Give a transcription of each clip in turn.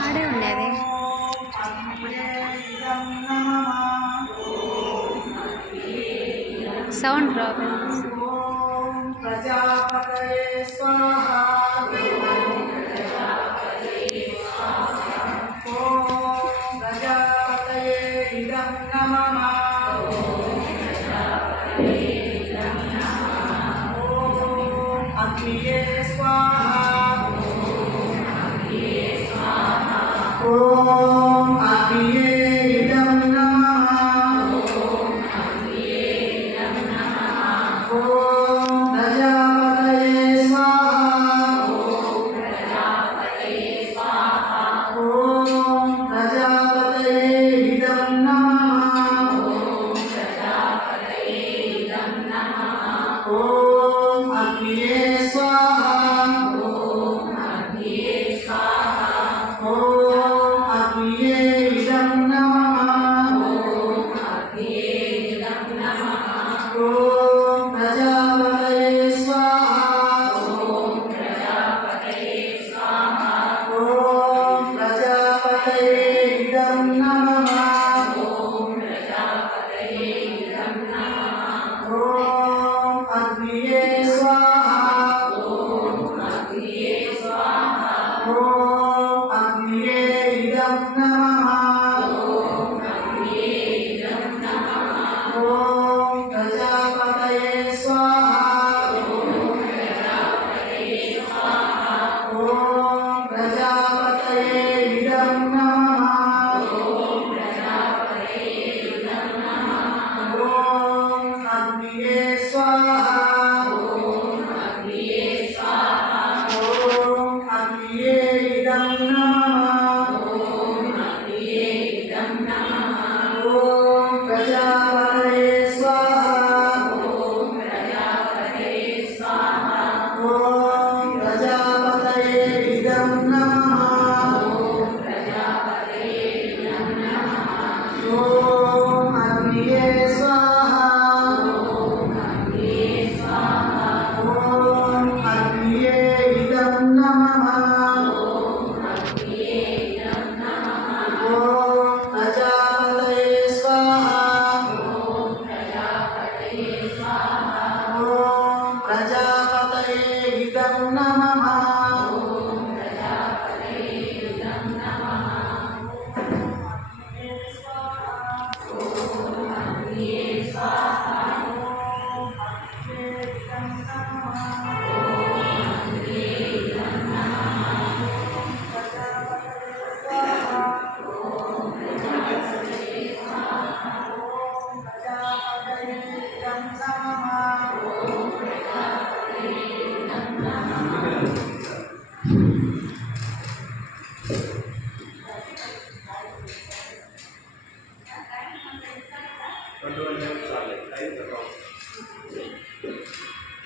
ఆడే ఉండేది sound problems i'll be.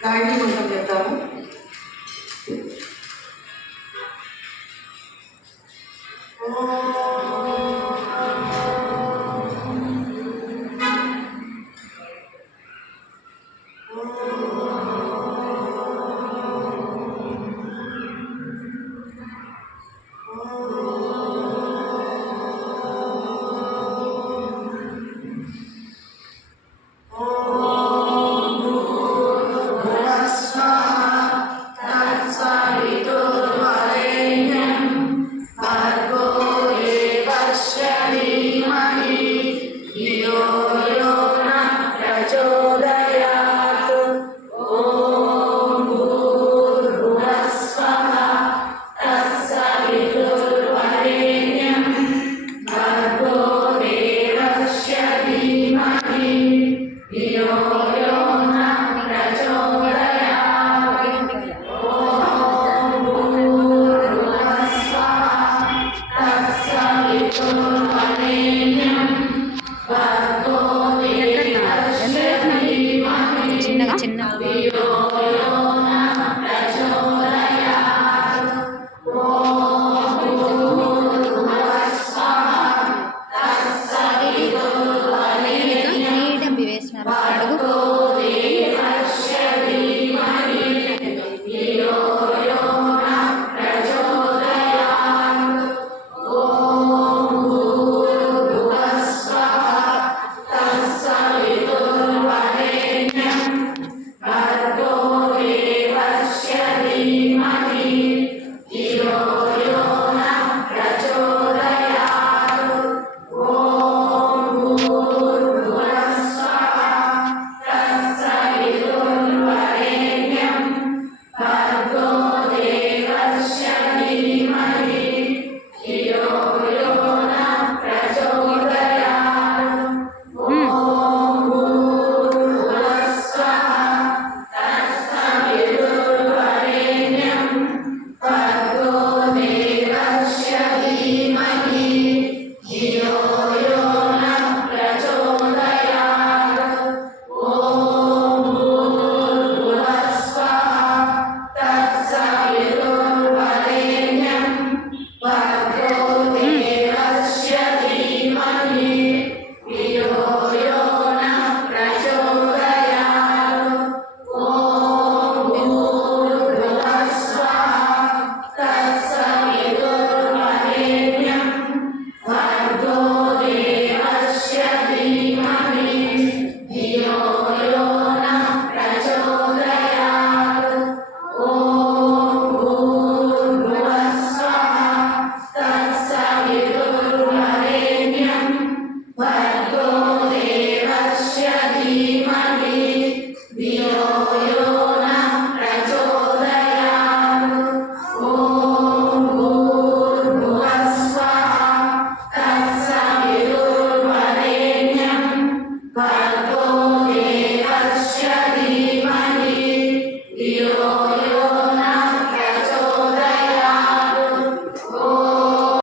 Gayatri మంత్రం చెప్తాము